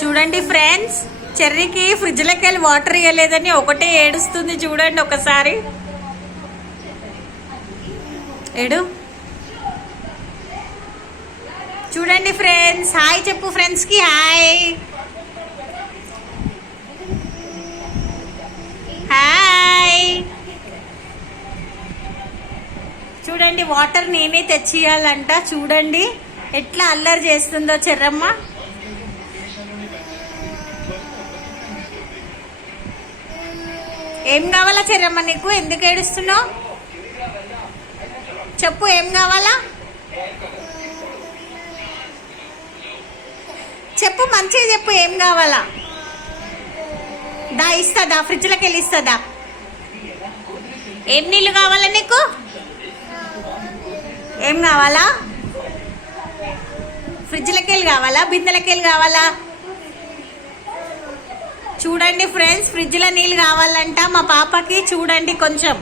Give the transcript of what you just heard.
చూడండి ఫ్రెండ్స్, చెర్రీకి ఫ్రిడ్జ్లోకి వెళ్ళి వాటర్ ఇవ్వలేదని ఒకటే ఏడుస్తుంది. చూడండి ఒకసారి ఏడు. చూడండి ఫ్రెండ్స్, హాయ్ చెప్పు ఫ్రెండ్స్కి. Hi hi. చూడండి వాటర్ నేనే తెచ్చియాలంట. చూడండి ఎట్లా అల్లరి చేస్తుందో చెర్రమ్మ. ఏం కావాలా చెర్రమ్మ నీకు? ఎందుకు ఏడుస్తున్నావు? చెప్పు ఏం కావాలా చెప్పు, మంచిగా చెప్పు ఏం కావాలా. దా ఇస్తుందా, ఫ్రిడ్జ్లోకి వెళ్ళి ఇస్తుందా. ఏం నీళ్ళు కావాలా నీకు? ఏం కావాలా? ఫ్రిడ్జ్లోకి వెళ్ళి కావాలా, బిందెలకి వెళ్ళి కావాలా? చూడండి ఫ్రెండ్స్, ఫ్రిడ్జ్లో నీళ్ళు కావాలంట మా పాపకి. చూడండి కొంచెం